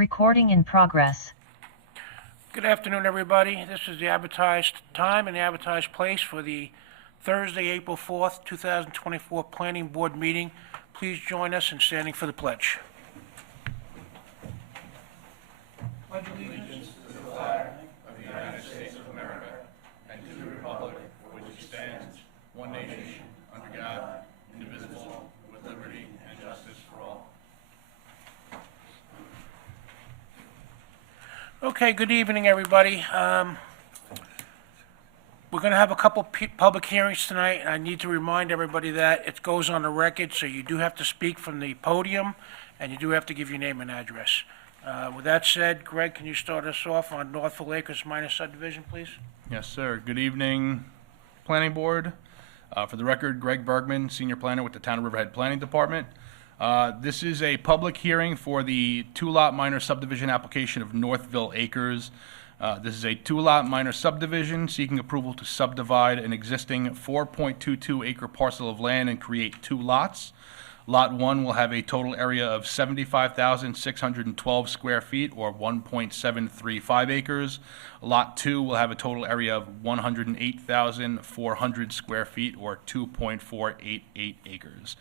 Recording in progress. Good afternoon, everybody. This is the advertised time and the advertised place for the Thursday, April 4th, 2024 Planning Board meeting. Please join us in standing for the pledge. Pledge allegiance to the flag of the United States of America and to the republic for which it stands, one nation, under God, indivisible, with liberty and justice for all. Okay, good evening, everybody. We're going to have a couple public hearings tonight. I need to remind everybody that it goes on the record, so you do have to speak from the podium, and you do have to give your name and address. With that said, Greg, can you start us off on Northville Acres minor subdivision, please? Yes, sir. Good evening, Planning Board. For the record, Greg Bergman, Senior Planner with the Town of Riverhead Planning Department. This is a public hearing for the two-lot minor subdivision application of Northville Acres. This is a two-lot minor subdivision seeking approval to subdivide an existing 4.22 acre parcel of land and create two lots. Lot 1 will have a total area of 75,612 square feet, or 1.735 acres. Lot 2 will have a total area of 108,400 square feet, or 2.488 acres.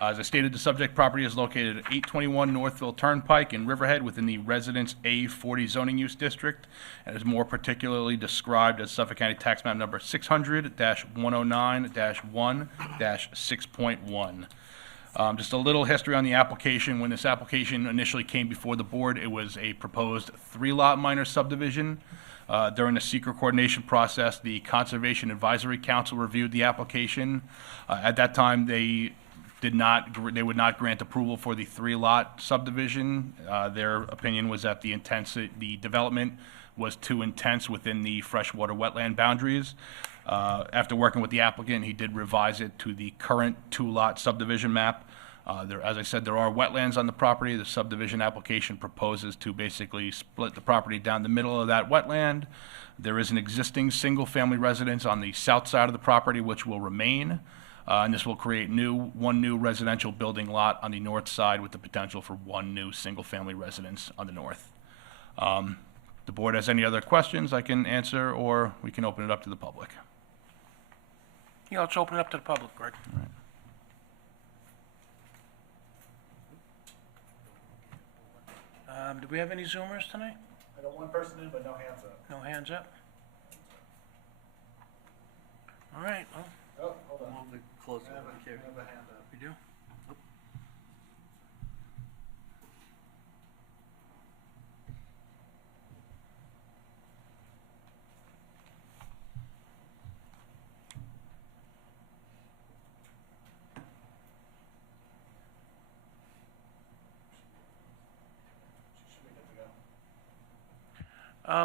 As I stated, the subject property is located at 821 Northville Turnpike in Riverhead within the Residence A40 zoning use district, and is more particularly described as Suffolk County Tax Map number 600-109-1-6.1. Just a little history on the application. When this application initially came before the board, it was a proposed three-lot minor subdivision. During the secret coordination process, the Conservation Advisory Council reviewed the application. At that time, they would not grant approval for the three-lot subdivision. Their opinion was that the development was too intense within the freshwater wetland boundaries. After working with the applicant, he did revise it to the current two-lot subdivision map. As I said, there are wetlands on the property. The subdivision application proposes to basically split the property down the middle of that wetland. There is an existing single-family residence on the south side of the property, which will remain. And this will create one new residential building lot on the north side with the potential for one new single-family residence on the north. The board has any other questions I can answer, or we can open it up to the public. Yeah, let's open it up to the public, Greg. All right. Do we have any Zoomers tonight? I got one person in, but no hands up. No hands up? All right, well, Oh, hold on. Move the close I have public a hearing. hand up. we do? Should be good to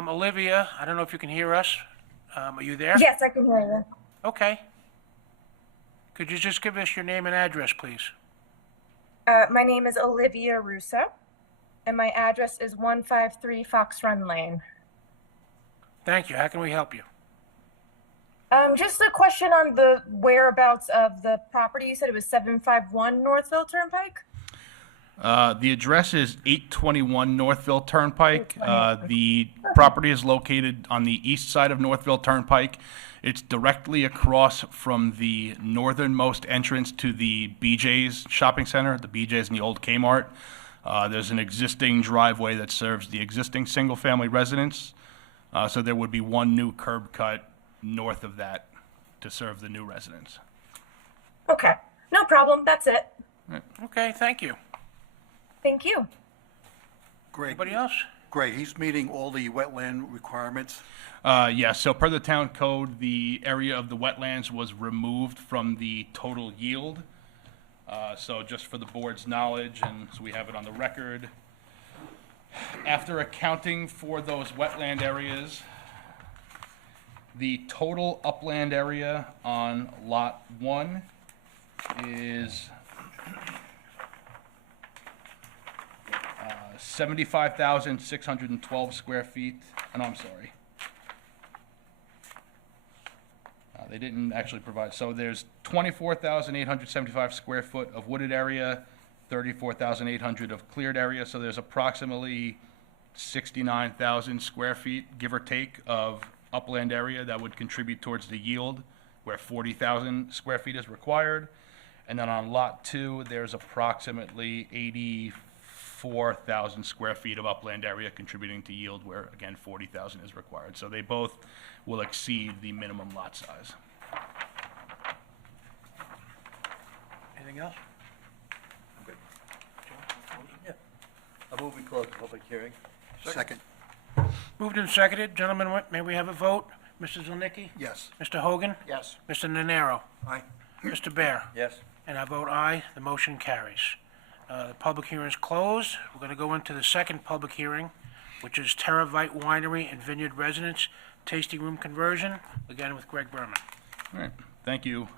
go. Olivia, I don't know if you can hear us. Are you there? Yes, I can hear you. Okay. Could you just give us your name and address, please? My name is Olivia Russo, and my address is 153 Fox Run Lane. Thank you. How can we help you? Just a question on the whereabouts of the property. You said it was 751 Northville Turnpike? The address is 821 Northville Turnpike. The property is located on the east side of Northville Turnpike. It's directly across from the northernmost entrance to the BJ's shopping center, the BJ's and the old Kmart. There's an existing driveway that serves the existing single-family residence. So there would be one new curb cut north of that to serve the new residents. Okay, no problem. That's it. Okay, thank you. Thank you. Greg, Anybody else? Greg, he's meeting all the wetland requirements. Yes, so per the town code, the area of the wetlands was removed from the total yield. So just for the board's knowledge, and so we have it on the record, after accounting for those wetland areas, the total upland area on lot 1 is 75,612 square feet. Oh, no, I'm sorry. They didn't actually provide, so there's 24,875 square foot of wooded area, 34,800 of cleared area, so there's approximately 69,000 square feet, give or take, of upland area that would contribute towards the yield, where 40,000 square feet is required. And then on Lot 2, there's approximately 84,000 square feet of upland area contributing to yield, where, again, 40,000 is required. So they both will exceed the minimum lot size. Anything else? I move we close the public hearing. Second. Moved and seconded. Gentlemen, may we have a vote? Mr. Zilnicki? Yes. Mr. Hogan? Yes. Mr. Nunnaro? Aye. Mr. Baier? Yes. And I vote aye. The motion carries. The public hearing is closed. We're going to go into the second public hearing, which is Terravite Winery and Vineyard Residence Tasting Room Conversion, again with Greg Berman. All right, thank you.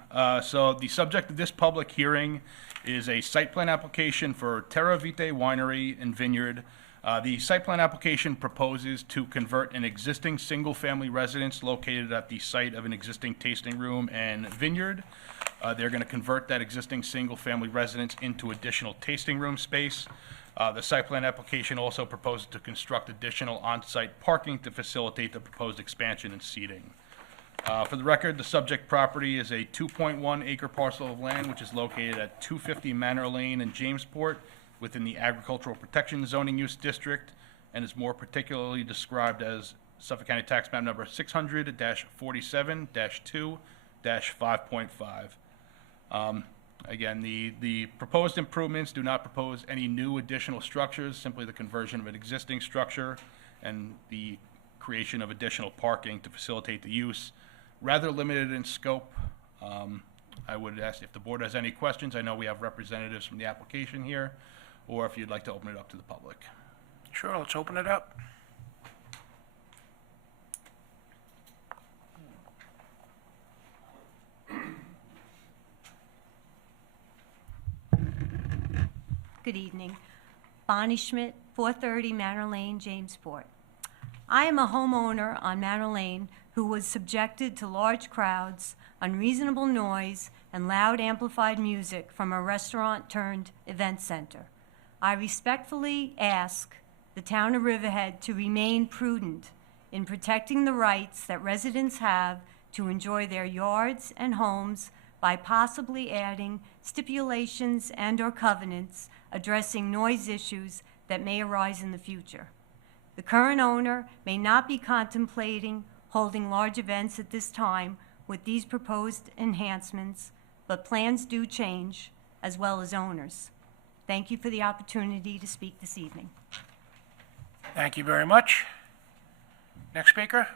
So the subject of this public hearing is a site plan application for Terravite Winery and Vineyard. The site plan application proposes to convert an existing single-family residence located at the site of an existing tasting room and vineyard. They're going to convert that existing single-family residence into additional tasting room space. The site plan application also proposes to construct additional on-site parking to facilitate the proposed expansion and seating. For the record, the subject property is a 2.1 acre parcel of land which is located at 250 Manor Lane in Jamesport within the Agricultural Protection Zoning Use District, and is more particularly described as Suffolk County Tax Map number 600-47-2-5.5. Again, the proposed improvements do not propose any new additional structures, simply the conversion of an existing structure and the creation of additional parking to facilitate the use. Rather limited in scope. I would ask if the board has any questions. I know we have representatives from the application here, or if you'd like to open it up to the public. Sure, let's open it up. Good evening. Bonnie Schmidt, 430 Manor Lane, Jamesport. I am a homeowner on Manor Lane who was subjected to large crowds, unreasonable noise, and loud amplified music from a restaurant-turned-event center. I respectfully ask the town of Riverhead to remain prudent in protecting the rights that residents have to enjoy their yards and homes by possibly adding stipulations and/or covenants addressing noise issues that may arise in the future. The current owner may not be contemplating holding large events at this time with these proposed enhancements, but plans do change, as well as owners. Thank you for the opportunity to speak this evening. Thank you very much. Next speaker?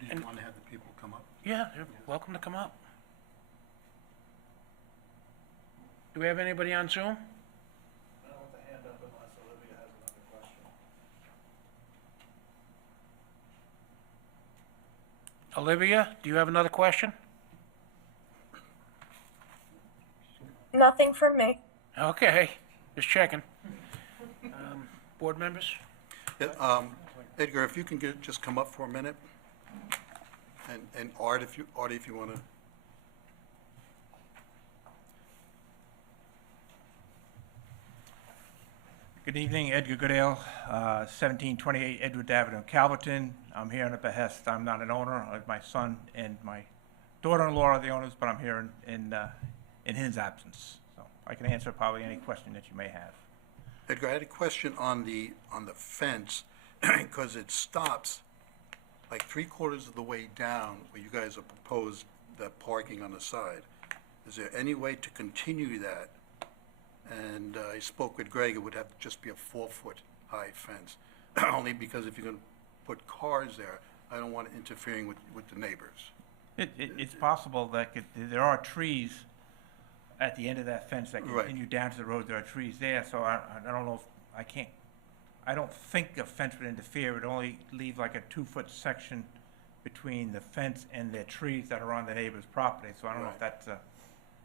Did you want to have the people come up? Yeah, you're welcome to come up. Do we have anybody on Zoom? I don't want the hand up unless Olivia has another question. Olivia, do you have another question? Nothing from me. Okay, just checking. Board members? Yeah, Edgar, if you can just come up for a minute. And Art, if you want to. Good evening, Edgar Goodale, 1728 Edward Avenue, Calverton. I'm here on the behest. I'm not an owner. My son and my daughter-in-law are the owners, but I'm here in his absence. So I can answer probably any question that you may have. Edgar, I had a question on the fence, because it stops like 3/4 of the way down where you guys have proposed that parking on the side. Is there any way to continue that? And I spoke with Greg, it would have to just be a 4-foot high fence, only because if you're going to put cars there, I don't want it interfering with the neighbors. It's possible that there are trees at the end of that fence that Right. continue down to the road. There are trees there, so I don't know if, I don't think a fence would interfere. It would only leave like a 2-foot section between the fence and the trees that are on the neighbor's property. So I don't know if Right. that's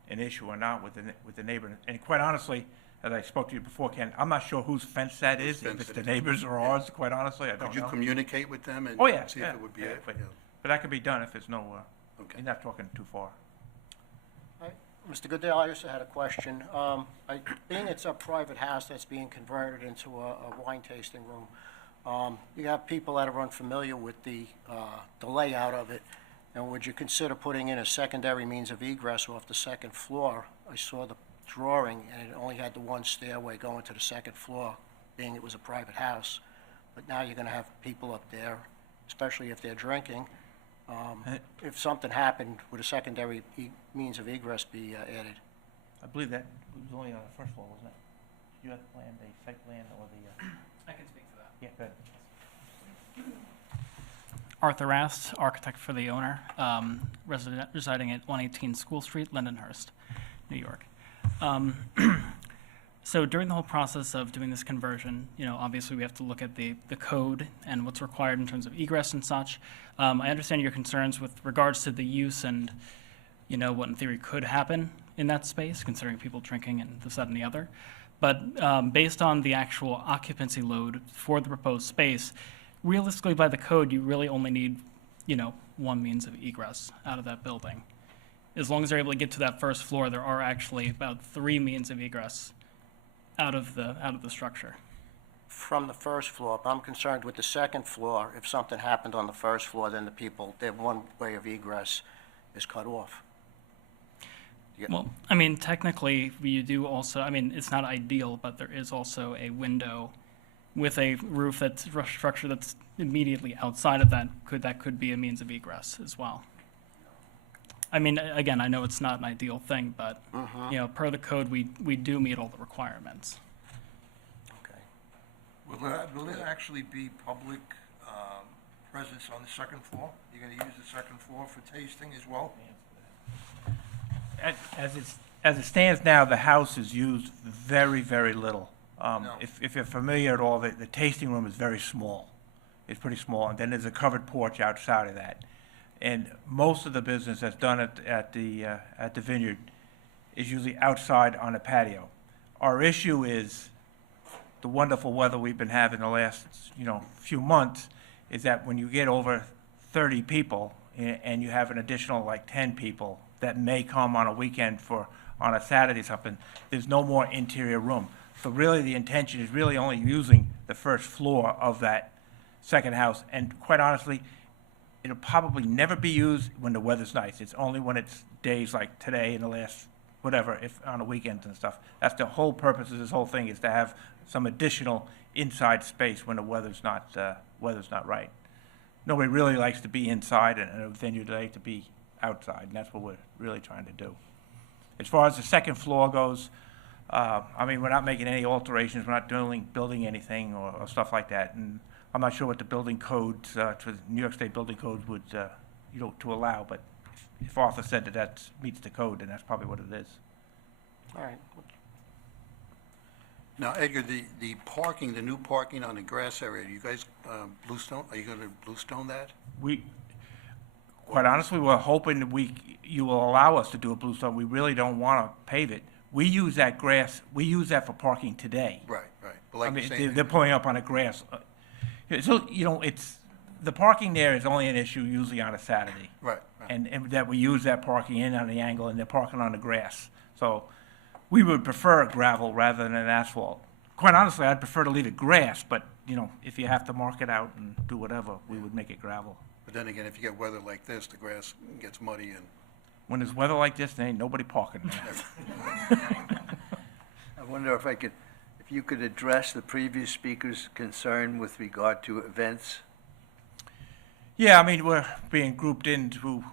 an issue or not with the neighbor. And quite honestly, as I spoke to you before, Ken, I'm not sure whose fence that Whose is, if fence it's it the is. neighbors or ours, quite honestly, I don't Could you know. communicate with them and Oh, yeah, see if yeah, it would be yeah, it? but Yeah. that could be done if there's no, Okay. you're not talking too far. Mr. Goodell, I also had a question. Being it's a private house that's being converted into a wine tasting room, you have people that are unfamiliar with the layout of it, and would you consider putting in a secondary means of egress off the second floor? I saw the drawing, and it only had the one stairway going to the second floor, being it was a private house. But now you're going to have people up there, especially if they're drinking. If something happened, would a secondary means of egress be added? I believe that was only on the first floor, wasn't it? You have the plan, the site plan, or the, I can speak to that. yeah, go ahead. Arthur Ast, architect for the owner, residing at 118 School Street, Lindenhurst, New York. So during the whole process of doing this conversion, obviously we have to look at the code and what's required in terms of egress and such. I understand your concerns with regards to the use and, what in theory could happen in that space, considering people drinking and this, that, and the other. But based on the actual occupancy load for the proposed space, realistically by the code, you really only need, one means of egress out of that building. As long as they're able to get to that first floor, there are actually about 3 means of egress out of the structure. From the first floor, but I'm concerned with the second floor. If something happened on the first floor, then their one way of egress is cut off. Well, technically, you do also, it's not ideal, but there is also a window with a roof that's structure that's immediately outside of that could be a means of egress as well. Again, I know it's not an ideal thing, but, per the code, we do meet all the requirements. Okay. Will there actually be public presence on the second floor? You're going to use the second floor for tasting as well? As it stands now, the house is used very, very little. No. If you're familiar at all, the tasting room is very small. It's pretty small, and then there's a covered porch outside of that. And most of the business that's done at the vineyard is usually outside on a patio. Our issue is the wonderful weather we've been having the last, few months, is that when you get over 30 people and you have an additional like 10 people that may come on a weekend on a Saturday or something, there's no more interior room. So really the intention is really only using the first floor of that second house. And quite honestly, it'll probably never be used when the weather's nice. It's only when it's days like today and the last, whatever, if on the weekends and stuff. That's the whole purpose of this whole thing, is to have some additional inside space when the weather's not right. Nobody really likes to be inside, and a venue they like to be outside, and that's what we're really trying to do. As far as the second floor goes, we're not making any alterations. We're not building anything or stuff like that. And I'm not sure what the building codes, New York State building codes would, to allow, but if Arthur said that meets the code, then that's probably what it is. All right. Now, Edgar, the parking, the new parking on the grass area, you guys, bluestone, are you gonna bluestone that? Quite honestly, we're hoping that you will allow us to do a bluestone. We really don't want to pave it. We use that grass, we use that for parking today. Right. But like you're saying, They're pulling up on a grass. So, the parking there is only an issue usually on a Saturday. Right. And that we use that parking in on the angle, and they're parking on the grass. So we would prefer gravel rather than asphalt. Quite honestly, I'd prefer to leave it grass, but, if you have to mark it out and do whatever, we would make it gravel. But then again, if you get weather like this, the grass gets muddy and. When there's weather like this, there ain't nobody parking there. I wonder if you could address the previous speaker's concern with regard to events? Yeah, we're being grouped into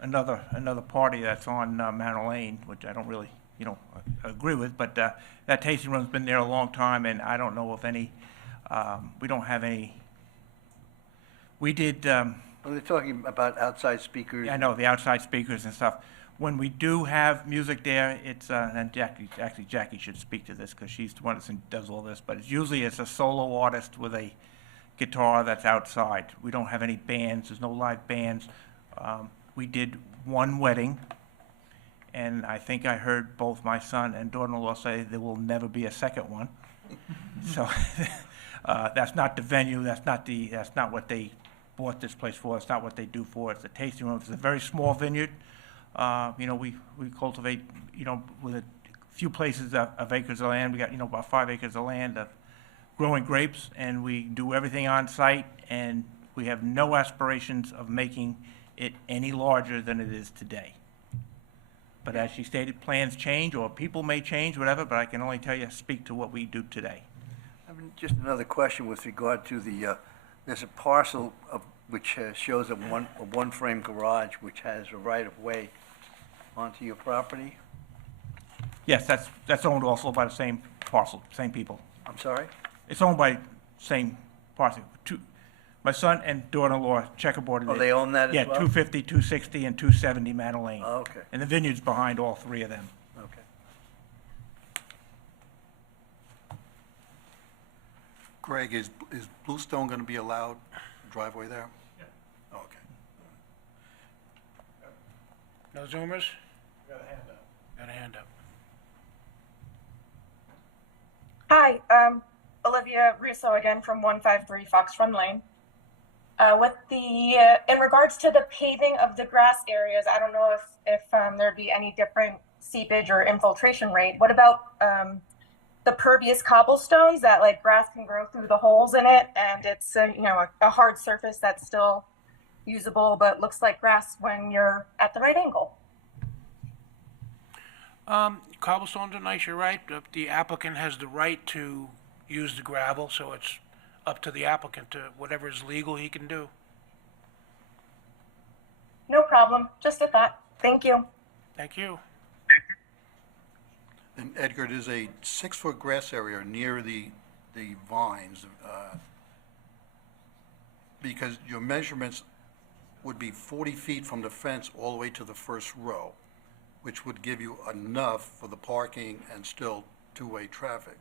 another party that's on Manor Lane, which I don't really, agree with, but that tasting room's been there a long time, and I don't know if any, we don't have any, we did, Well, they're talking about outside speakers. I know, the outside speakers and stuff. When we do have music there, it's, and Jackie should speak to this, because she's the one that does all this, but it's a solo artist with a guitar that's outside. We don't have any bands, there's no live bands. We did one wedding, and I think I heard both my son and daughter-in-law say there will never be a second one. So, that's not the venue, that's not what they bought this place for, it's not what they do for it. It's a tasting room, it's a very small vineyard. You know, we cultivate, you know, with a few places of acres of land. We got, you know, about 5 acres of land of growing grapes, and we do everything on site, and we have no aspirations of making it any larger than it is today. But as she stated, plans change, or people may change, whatever, but I can only tell you, speak to what we do today. I mean, just another question with regard to the, there's a parcel of, which shows a one-frame garage, which has a right-of-way onto your property? Yes, that's owned also by the same parcel, same people. I'm sorry? It's owned by same parcel. My son and daughter-in-law checkerboarded it. Oh, they own that as Yeah, well? 250, 260, and 270 Manor Lane. Oh, okay, And the vineyard's behind all 3 of them. okay. Greg, is Bluestone going to be allowed driveway there? Yeah. Okay. No Zoomers? Got a hand up. Got a hand up. Hi, Olivia Russo again from 153 Fox Run Lane. With the, in regards to the paving of the grass areas, I don't know if there'd be any different seepage or infiltration rate. What about the pervious cobblestones that like grass can grow through the holes in it, and it's you know, a hard surface that's still usable but looks like grass when you're at the right angle? Cobblestones are nice, you're right. The applicant has the right to use the gravel, so it's up to the applicant to, whatever is legal, he can do. No problem. Just a thought. Thank you. Thank you. And Edgar, there's a 6-foot grass area near the vines, because your measurements would be 40 feet from the fence all the way to the first row, which would give you enough for the parking and still two-way traffic.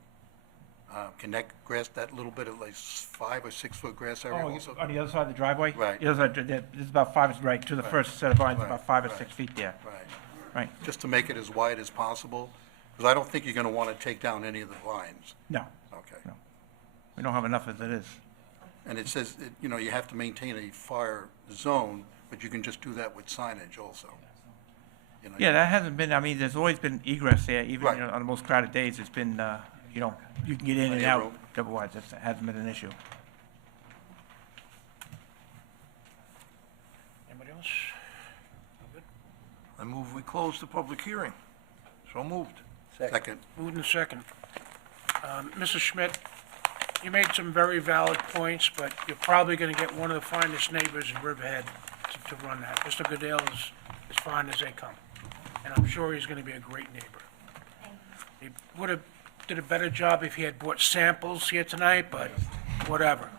Can that grass, that little bit of like 5 or 6 foot grass area Oh, also? on the other side of the driveway? Right. The other side, it's about 5, right, to the first set of vines, Right, about 5 or right. 6 feet there. Right, Right. just to make it as wide as possible, because I don't think you're gonna wanna take down any of the vines. No, Okay. no. We don't have enough as it is. And it says, you know, you have to maintain a fire zone, but you can just do that with signage also. You know, Yeah, that hasn't been, I mean, there's always been egress there, even, Right. you know, on the most crowded days, it's been, you know, you can get in and Plenty of out, room. otherwise, that hasn't been an issue. Anybody else? I move we close the public hearing. So moved. Second. Moved in second. Mrs. Schmidt, you made some very valid points, but you're probably gonna get one of the finest neighbors in Riverhead to run that. Mr. Goodale is as fine as they come, and I'm sure he's gonna be a great neighbor. He would've did a better job if he had brought samples here tonight, but whatever.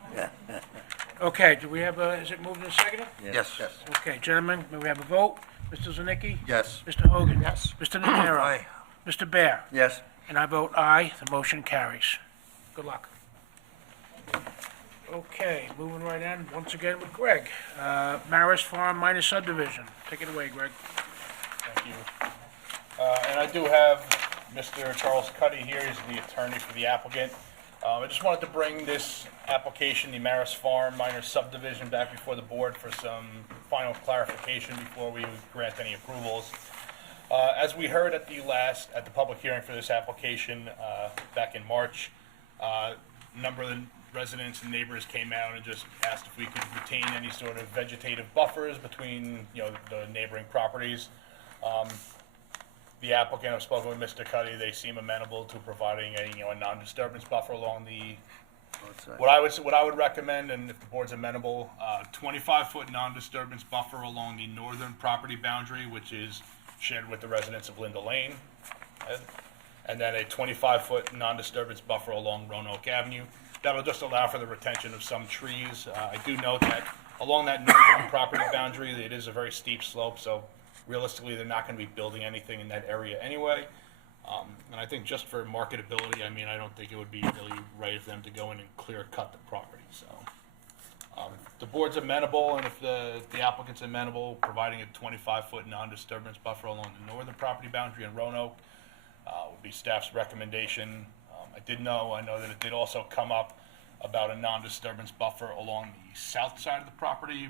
Okay, do we have is it moved and seconded? Yes. Okay, gentlemen, may we have a vote? Mr. Zanicki? Yes. Mr. Hogan? Yes. Mr. Nunnaro? Aye. Mr. Baier? Yes? And I vote aye, the motion carries. Good luck. Okay, moving right in, once again with Greg. Maris Farm minor subdivision. Take it away, Greg. Thank you. And I do have Mr. Charles Cuddy here, he's the attorney for the applicant. I just wanted to bring this application, the Maris Farm minor subdivision, back before the board for some final clarification before we grant any approvals. As we heard at the public hearing for this application back in March, a number of the residents and neighbors came out and just asked if we could retain any sort of vegetative buffers between, you know, the neighboring properties. The applicant, I've spoken with Mr. Cuddy, they seem amenable to providing a non-disturbance buffer along the, what I would recommend, and if the board's amenable, 25-foot non-disturbance buffer along the northern property boundary, which is shared with the residents of Linda Lane, and then a 25-foot non-disturbance buffer along Roanoke Avenue. That'll just allow for the retention of some trees. I do note that along that northern property boundary, it is a very steep slope, so realistically, they're not going to be building anything in that area anyway. And I think just for marketability, I mean, I don't think it would be really right of them to go in and clear cut the property, so. The board's amenable, and if the applicant's amenable, providing a 25-foot non-disturbance buffer along the northern property boundary in Roanoke would be staff's recommendation. I know that it did also come up about a non-disturbance buffer along the south side of the property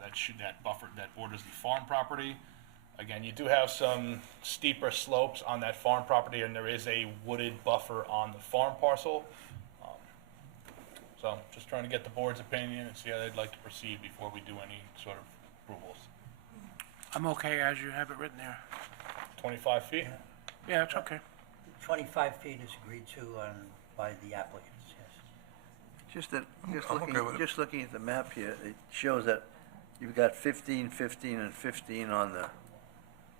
that borders the farm property. Again, you do have some steeper slopes on that farm property, and there is a wooded buffer on the farm parcel. So just trying to get the board's opinion and see how they'd like to proceed before we do any sort of approvals. I'm okay as you have it written there. 25 feet? Yeah, it's okay. 25 feet is agreed to by the applicants, yes. I'm okay with it. Just looking at the map here, it shows that you've got 15, 15, and 15 on the,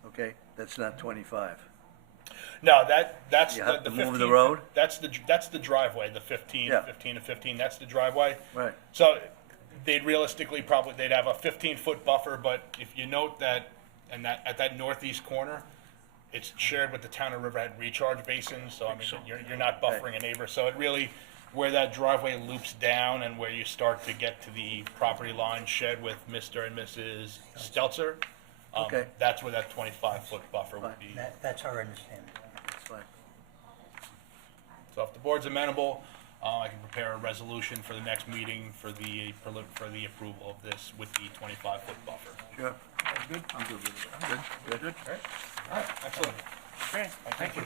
okay? That's not 25. No, that's You the have to 15. move the road? That's the driveway, the 15, Yeah. 15 and 15, that's the driveway. Right. So they'd realistically they'd have a 15-foot buffer, but if you note that, at that northeast corner, it's shared with the town of Riverhead recharge basin, so I mean, you're not buffering a neighbor. So it really, where that driveway loops down and where you start to get to the property line shed with Mr. and Mrs. Stelzer, Okay. that's where that 25-foot buffer would be. That's our understanding. That's fine. So if the board's amenable, I can prepare a resolution for the next meeting for the approval of this with the 25-foot buffer. Sure. Good? I'm good with it. I'm good. Good? All right, excellent. Okay, thank you.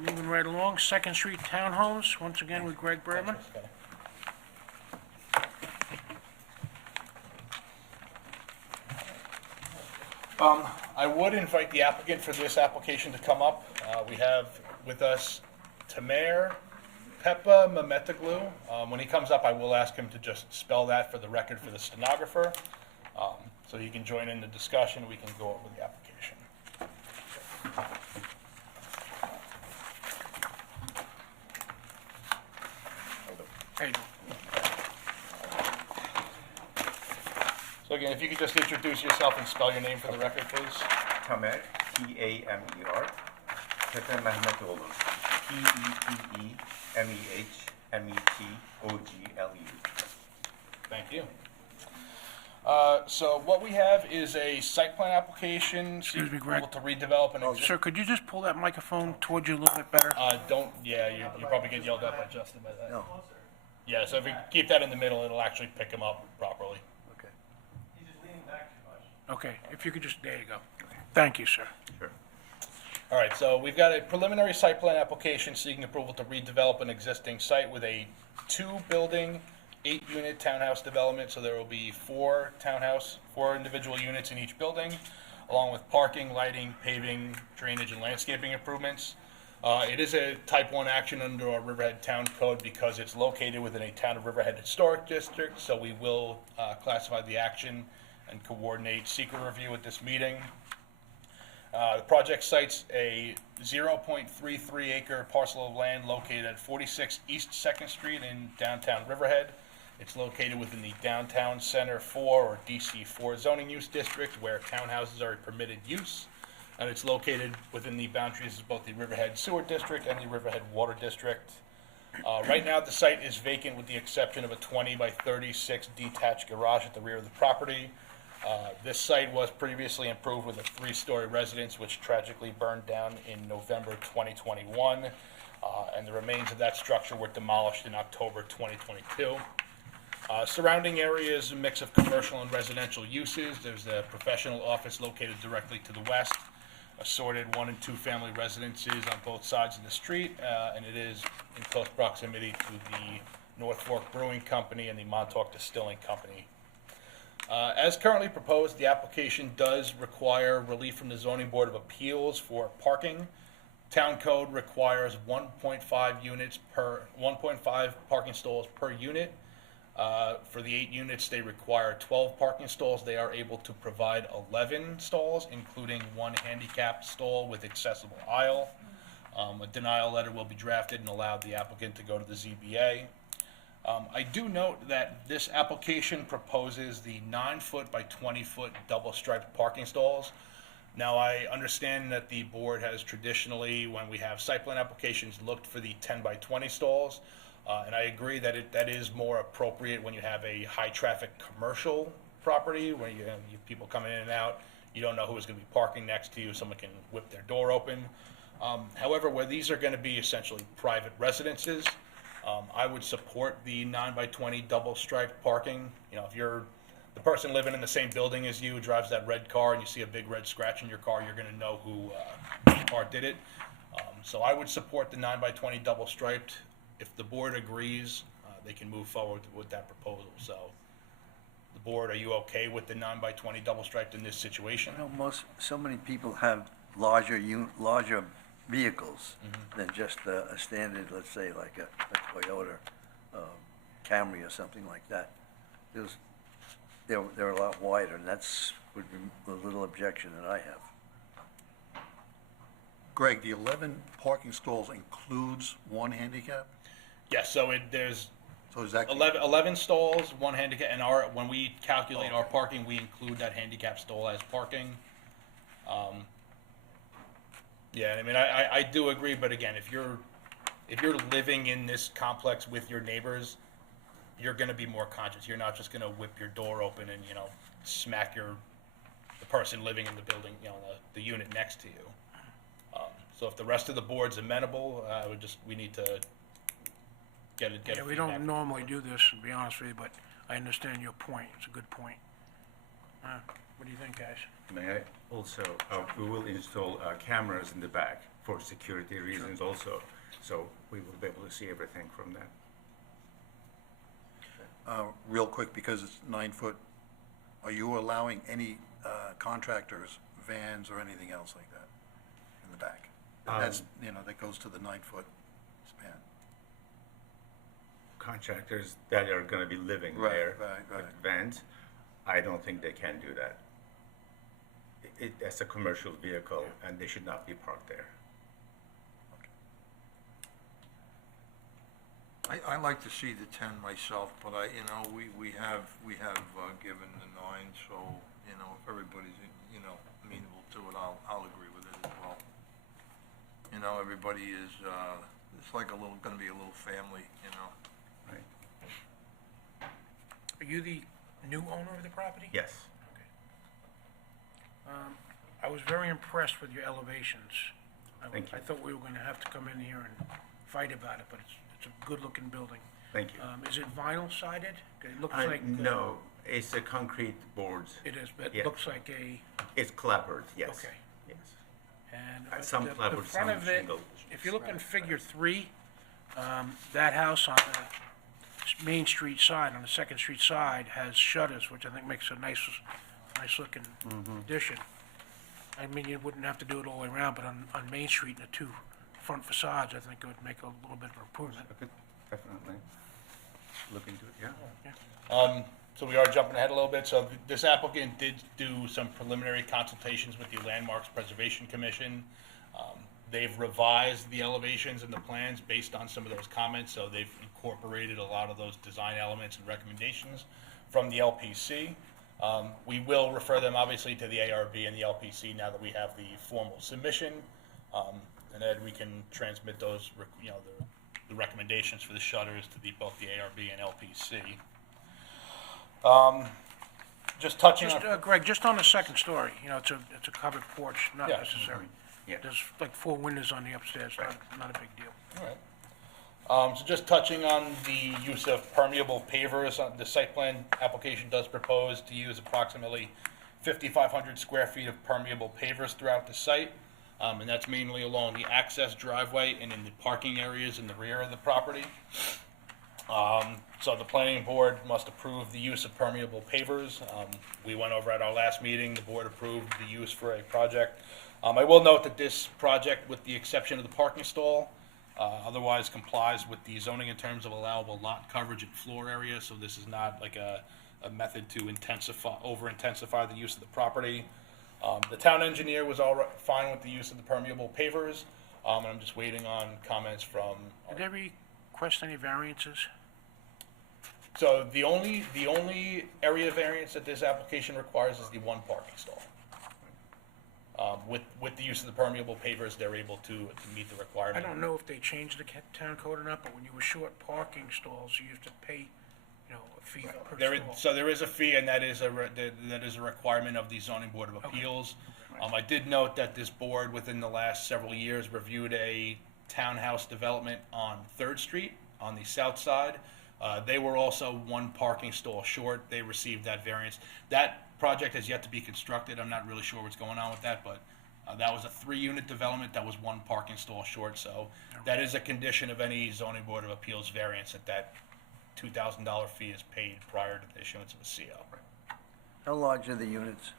Moving right along, Second Street Townhomes, once again with Greg Berman. I would invite the applicant for this application to come up. We have with us Tamer Peppa Mametaglu. When he comes up, I will ask him to just spell that for the record for the stenographer, so he can join in the discussion. We can go over the application. Hey, So again, if you could just introduce yourself and spell your name for the record, please. Tamer, T-A-M-E-R, Pepe Mehmetoğlu, P-E-P-E-M-E-H-M-E-T-O-G-L-U. Thank you. So what we have is a site plan application. Excuse me, Greg. To redevelop an sir, could you just pull that microphone towards you a little bit better? you probably get yelled at by Justin by that. No. Yeah, so if you keep that in the middle, it'll actually pick him up properly. Okay. Okay, if you could just, there you go. Thank you, sir. Sure. All right, so we've got a preliminary site plan application seeking approval to redevelop an existing site with a 2-building, 8-unit townhouse development. So there will be 4 individual units in each building, along with parking, lighting, paving, drainage, and landscaping improvements. It is a type 1 action under our Riverhead Town Code because it's located within a Town of Riverhead Historic District, so we will classify the action and coordinate secret review at this meeting. The project cites a 0.33 acre parcel of land located at 46 East 2nd Street in downtown Riverhead. It's located within the Downtown Center 4 or DC4 zoning use district where townhouses are a permitted use. And it's located within the boundaries of both the Riverhead Sewer District and the Riverhead Water District. Right now, the site is vacant with the exception of a 20 by 36 detached garage at the rear of the property. This site was previously improved with a 3-story residence, which tragically burned down in November 2021, and the remains of that structure were demolished in October 2022. Surrounding area is a mix of commercial and residential uses. There's a professional office located directly to the west, assorted 1- and 2-family residences on both sides of the street, and it is in close proximity to the North Fork Brewing Company and the Montauk Distilling Company. As currently proposed, the application does require relief from the Zoning Board of Appeals for parking. Town code requires 1.5 parking stalls per unit. For the 8 units, they require 12 parking stalls. They are able to provide 11 stalls, including 1 handicap stall with accessible aisle. A denial letter will be drafted and allow the applicant to go to the ZBA. I do note that this application proposes the 9-foot by 20-foot double-striped parking stalls. Now, I understand that the board has traditionally, when we have site plan applications, looked for the 10 by 20 stalls. And I agree that that is more appropriate when you have a high-traffic commercial property, where you have people coming in and out. You don't know who is going to be parking next to you. Someone can whip their door open. However, where these are going to be essentially private residences, I would support the 9 by 20 double-striped parking. You know, if you're the person living in the same building as you drives that red car and you see a big red scratch in your car, you're gonna know whose car did it. So I would support the 9x20 double striped. If the board agrees, they can move forward with that proposal. So, the board, are you okay with the 9x20 double striped in this situation? You know, so many people have larger vehicles than just a standard, let's say, like a Toyota Camry or something like that. They're a lot wider, and that's would be the little objection that I have. Greg, the 11 parking stalls includes one handicap? Yes, so there's So is that? 11 stalls, one handicap, and when we calculate our parking, we include that handicap stall as parking. Yeah, I mean, I do agree, but again, if you're living in this complex with your neighbors, you're gonna be more conscious. You're not just gonna whip your door open and, smack the person living in the building, the unit next to you. So if the rest of the board's amenable, we need to get it. Yeah, we don't normally do this, to be honest with you, but I understand your point. It's a good point. What do you think, guys? May I also, we will install cameras in the back for security reasons also, so we will be able to see everything from there. Real quick, because it's 9 foot, are you allowing any contractors, vans, or anything else like that in the back? That's, that goes to the 9 foot span. Contractors that are gonna be living Right, there, right. with vans, I don't think they can do that. That's a commercial vehicle, and they should not be parked there. I like to see the 10 myself, but we have given the 9, so, if everybody's, amenable to it, I'll agree with it as well. Everybody is, it's like gonna be a little family, Right? Are you the new owner of the property? Yes. I was very impressed with your elevations. Thank you. I thought we were gonna have to come in here and fight about it, but it's a good-looking building. Thank you. Is it vinyl sided? It looks like. No, it's a concrete boards. It is, but it Yeah. looks like It's clapboard, yes. Okay. Yes. and Some the clapboard, front some of it, shingle. if you look in figure 3, that house on the Main Street side, on the Second Street side, has shutters, which I think makes a nice looking addition. I mean, you wouldn't have to do it all the way around, but on Main Street, the 2 front facades, I think it would make a little bit of improvement. I could definitely look into it, yeah. So we are jumping ahead a little bit. So this applicant did do some preliminary consultations with the Landmarks Preservation Commission. They've revised the elevations and the plans based on some of those comments, so they've incorporated a lot of those design elements and recommendations from the LPC. We will refer them obviously to the ARB and the LPC now that we have the formal submission. And then we can transmit those, the recommendations for the shutters to both the ARB and LPC. Just touching on. Greg, just on the second story, it's a covered porch, not Yeah. necessary. Yeah. There's like 4 windows on the upstairs, not a big deal. All right. So just touching on the use of permeable pavers, the site plan application does propose to use approximately 5,500 square feet of permeable pavers throughout the site. And that's mainly along the access driveway and in the parking areas in the rear of the property. So the planning board must approve the use of permeable pavers. We went over at our last meeting, the board approved the use for a project. I will note that this project, with the exception of the parking stall, otherwise complies with the zoning in terms of allowable lot coverage and floor area, so this is not like a method to over-intensify the use of the property. The town engineer was fine with the use of the permeable pavers, and I'm just waiting on comments from. Did they request any variances? So the only area variance that this application requires is the 1 parking stall. With the use of the permeable pavers, they're able to meet the I requirement. don't know if they changed the town code or not, but when you were short parking stalls, you used to pay, a fee per stall. So there is a fee, and that is a requirement of the zoning board of appeals. I did note that this board, within the last several years, reviewed a townhouse development on 3rd Street on the south side. They were also one parking stall short. They received that variance. That project has yet to be constructed. I'm not really sure what's going on with that, but that was a 3-unit development. That was one parking stall short. So that is a condition of any zoning board of appeals variance, that $2,000 fee is paid prior to the issuance of a CO. How large are the units?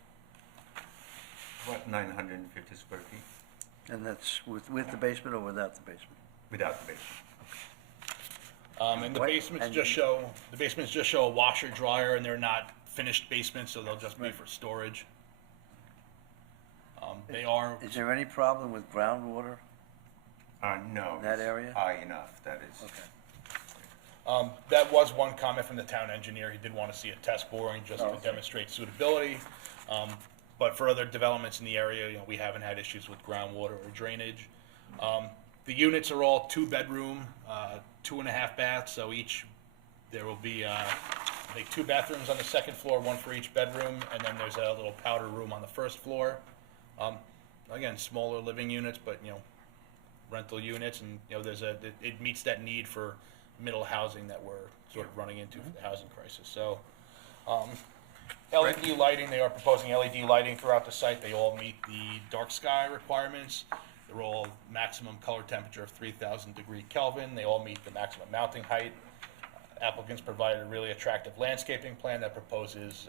About 950 square feet And that's with the basement or without the basement? without the basement. And the What- basements and- just show a washer dryer, and they're not finished basements, so they'll just be for storage. They are, Is there any problem with groundwater? No. That it's area? high enough, that is. Okay. that was one comment from the town engineer. He did want to see a test boring just to Okay. demonstrate suitability. But for other developments in the area, we haven't had issues with groundwater or drainage. The units are all 2-bedroom, 2.5 baths, so there will be, I think 2 bathrooms on the second floor, 1 for each bedroom, and then there's a little powder room on the first floor. Again, smaller living units, but, rental units, and, it meets that need for middle housing that we're sort of running into for the housing crisis. So, LED lighting, they are proposing LED lighting throughout the site. They all meet the dark sky requirements. They're all maximum color temperature of 3,000 degree Kelvin. They all meet the maximum mounting height. Applicants provided a really attractive landscaping plan that proposes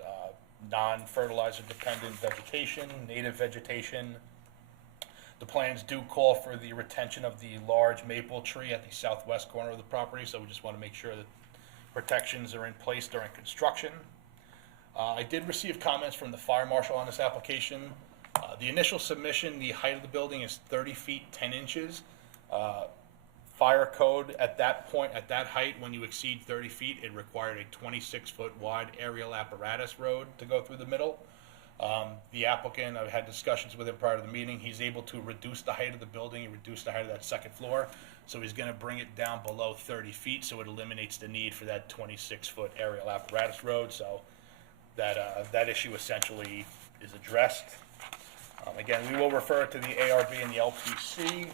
non-fertilizer dependent vegetation, native vegetation. The plans do call for the retention of the large maple tree at the southwest corner of the property, so we just want to make sure that protections are in place during construction. I did receive comments from the fire marshal on this application. The initial submission, the height of the building is 30 feet, 10 inches. Fire code at that point, at that height, when you exceed 30 feet, it required a 26-foot wide aerial apparatus road to go through the middle. The applicant, I've had discussions with him prior to the meeting, he's able to reduce the height of the building, reduce the height of that second floor, so he's gonna bring it down below 30 feet, so it eliminates the need for that 26-foot aerial apparatus road, so that issue essentially is addressed. Again, we will refer to the ARB and the LPC.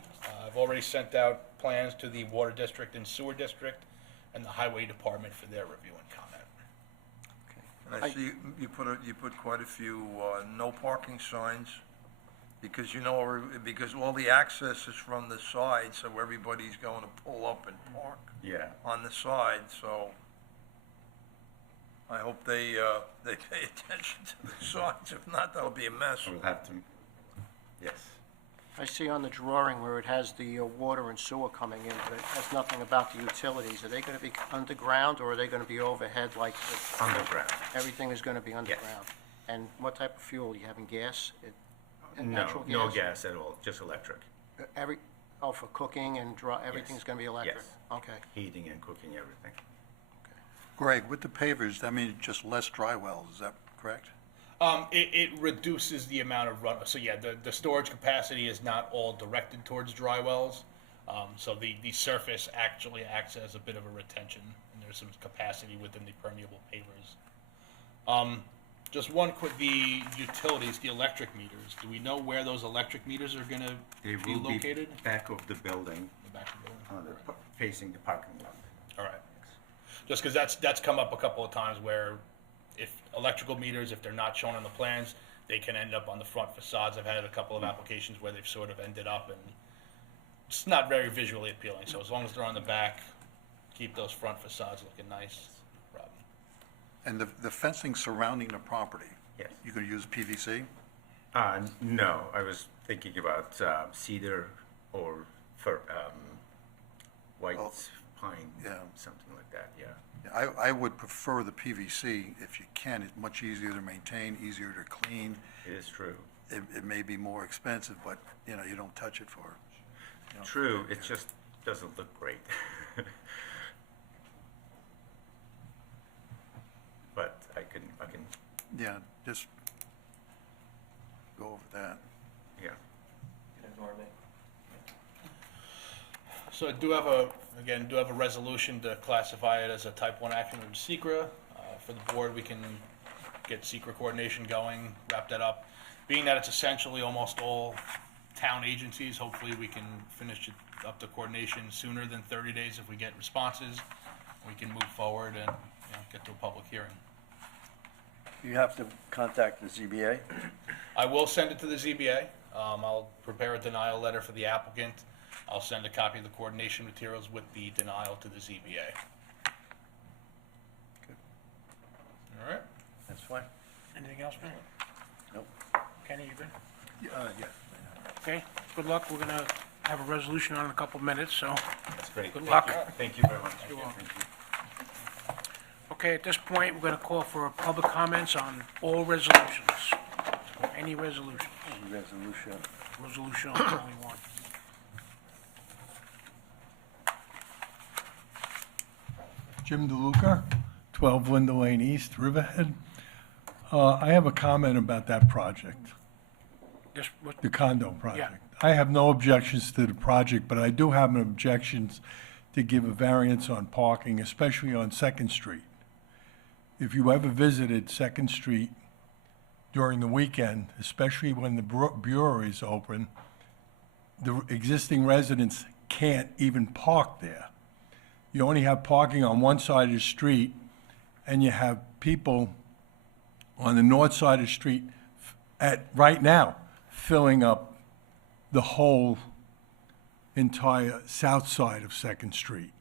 I've already sent out plans to the Water District and Sewer District and the Highway Department for their review and comment. And I see you put quite a few, no parking signs, because because all the access is from the side, so everybody's going to pull up and park Yeah. on the side, so I hope they pay attention to the signs. If not, that'll be a mess. We'll have to, yes. I see on the drawing where it has the water and sewer coming in, but it has nothing about the utilities. Are they going to be underground, or are they going to be overhead like? Underground. Everything is going to be underground? And what type of fuel? You having gas? No, Natural no gas at all, just electric. For cooking and everything's going to be electric? Yes. Okay. Heating and cooking, everything. Greg, with the pavers, that means just less dry wells, is that correct? It reduces the amount of runoff. So yeah, the storage capacity is not all directed towards dry wells. So the surface actually acts as a bit of a retention, and there's some capacity within the permeable pavers. Just one quick, the utilities, the electric meters. Do we know where those electric meters are gonna They be will be located? back of the building, The back of the building? facing the parking lot. All right. Just because that's come up a couple of times where if electrical meters, if they're not shown on the plans, they can end up on the front facades. I've had a couple of applications where they've sort of ended up, and it's not very visually appealing. So as long as they're on the back, keep those front facades looking nice. No problem. And the fencing surrounding the property? Yes. You gonna use PVC? No, I was thinking about cedar or white pine, yeah. something like that, yeah. I would prefer the PVC if you can. It's much easier to maintain, easier to clean. It is true. It may be more expensive, but, you don't touch it for. True, it just doesn't look great. But I can, Yeah, just go over that. yeah. So I do have a resolution to classify it as a type 1 action under SECRA. For the board, we can get SECRA coordination going, wrap that up. Being that it's essentially almost all town agencies, hopefully we can finish it up to coordination sooner than 30 days if we get responses. we can move forward and, get to a public hearing. You have to contact the ZBA. I will send it to the ZBA. I'll prepare a denial letter for the applicant. I'll send a copy of the coordination materials with the denial to the ZBA. All right? That's fine. Anything else, Bill? Nope. Kenny, you good? Yeah. Okay, good luck. We're gonna have a resolution on in a couple of minutes, so. That's great. Good Thank luck. you. Thank you very much. You're welcome. Thank you. Okay, at this point, we're gonna call for public comments on all resolutions. Any resolutions. Resolution. Resolution on only one. Jim DeLuca, 12 Linda Lane East, Riverhead. I have a comment about that project, Just, what, the condo project. I have no objections to the project, but I do have objections to give a variance on parking, especially on Second Street. If you ever visited Second Street during the weekend, especially when the brewery is open, the existing residents can't even park there. You only have parking on one side of the street, and you have people on the north side of the street right now, filling up the whole entire south side of Second Street.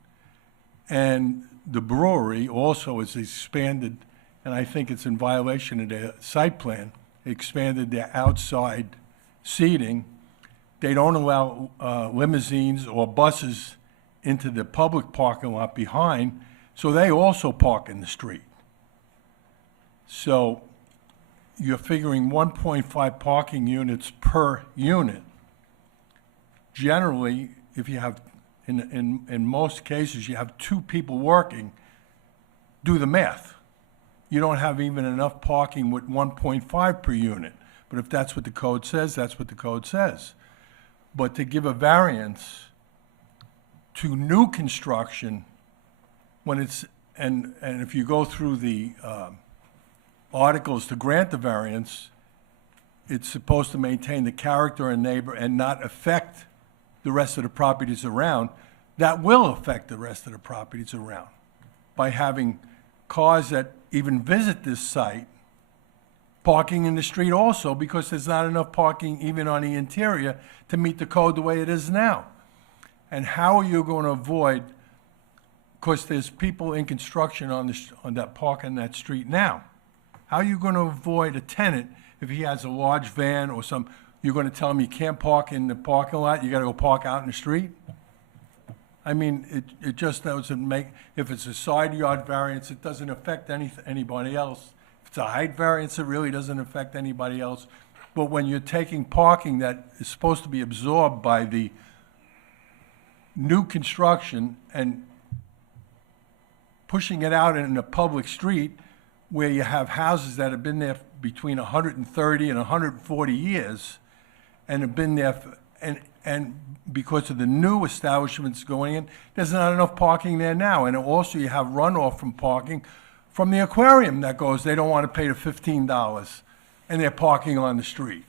And the brewery also has expanded, and I think it's in violation of their site plan, expanded their outside seating. They don't allow limousines or buses into the public parking lot behind, so they also park in the street. So you're figuring 1.5 parking units per unit. Generally, if you have, in most cases, you have two people working, do the math. You don't have even enough parking with 1.5 per unit. But if that's what the code says, that's what the code says. But to give a variance to new construction, when it's, and if you go through the articles to grant the variance, it's supposed to maintain the character and neighbor and not affect the rest of the properties around. That will affect the rest of the properties around by having cars that even visit this site parking in the street also, because there's not enough parking even on the interior to meet the code the way it is now. And how are you going to avoid, because there's people in construction on that park on that street now. How are you going to avoid a tenant if he has a large van or some, you're going to tell him you can't park in the parking lot, you got to go park out in the street? I mean, it just doesn't make, if it's a side yard variance, it doesn't affect anybody else. If it's a height variance, it really doesn't affect anybody else. But when you're taking parking that is supposed to be absorbed by the new construction and pushing it out in a public street where you have houses that have been there between 130 and 140 years and have been there, and because of the new establishments going in, there's not enough parking there now. And also you have runoff from parking from the aquarium that goes, they don't want to pay the $15, and they're parking on the street.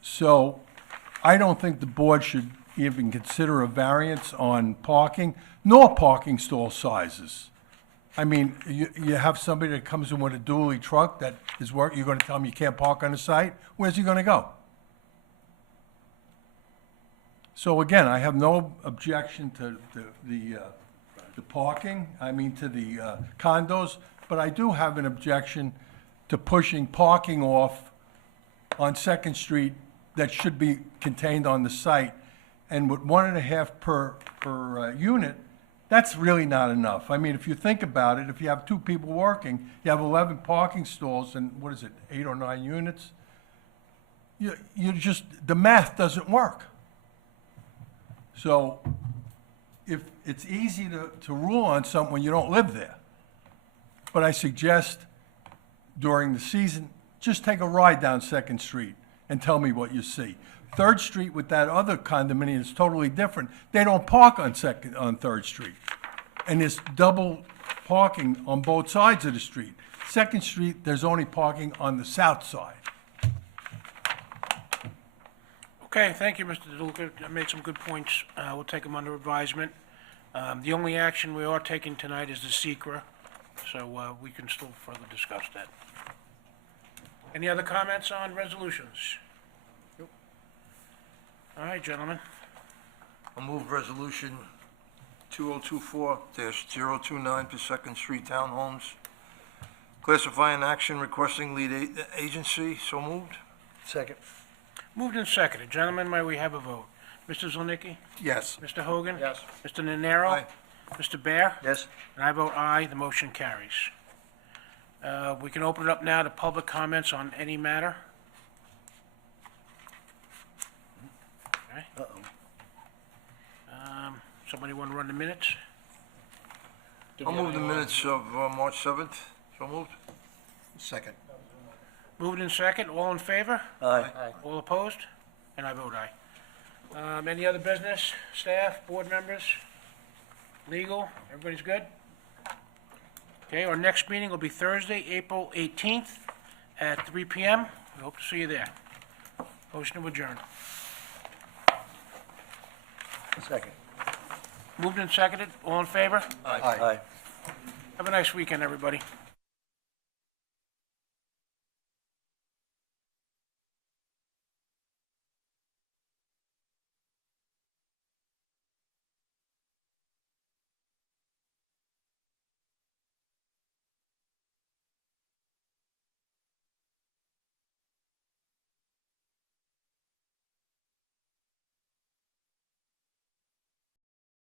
So I don't think the board should even consider a variance on parking, nor parking stall sizes. I mean, you have somebody that comes in with a dually truck that is working, you're going to tell him you can't park on the site? Where's he going to go? So again, I have no objection to the parking, I mean to the condos, but I do have an objection to pushing parking off on Second Street that should be contained on the site. And with 1.5 per unit, that's really not enough. I mean, if you think about it, if you have two people working, you have 11 parking stalls and, what is it, 8 or 9 units? You just, the math doesn't work. So if it's easy to rule on something when you don't live there. But I suggest during the season, just take a ride down Second Street and tell me what you see. Third Street with that other condominium is totally different. They don't park on Third Street. And there's double parking on both sides of the street. Second Street, there's only parking on the south side. Okay, thank you, Mr. DeLuca. I made some good points. We'll take them under advisement. The only action we are taking tonight is the secra, so we can still further discuss that. Any other comments on resolutions? All right, gentlemen. I'll move resolution 2024-029 for Second Street Townhomes. Classifying action requesting lead agency, so moved. Second. Moved and seconded. Gentlemen, may we have a vote? Mr. Zilnicki? Yes. Mr. Hogan? Yes. Mr. Nunnaro? Aye. Mr. Baier? Yes. And I vote aye, the motion carries. We can open it up now to public comments on any matter. Okay. Uh-oh. Somebody want to run the minutes? I'll move the minutes of March 7th, so moved. Second. Moved in second, all in favor? Aye. All opposed? And I vote aye. Any other business, staff, board members, legal, everybody's good? Okay, our next meeting will be Thursday, April 18th at 3 PM. We hope to see you there. Motion to adjourn. Second. Moved and seconded, all in favor? Aye. Have a nice weekend, everybody.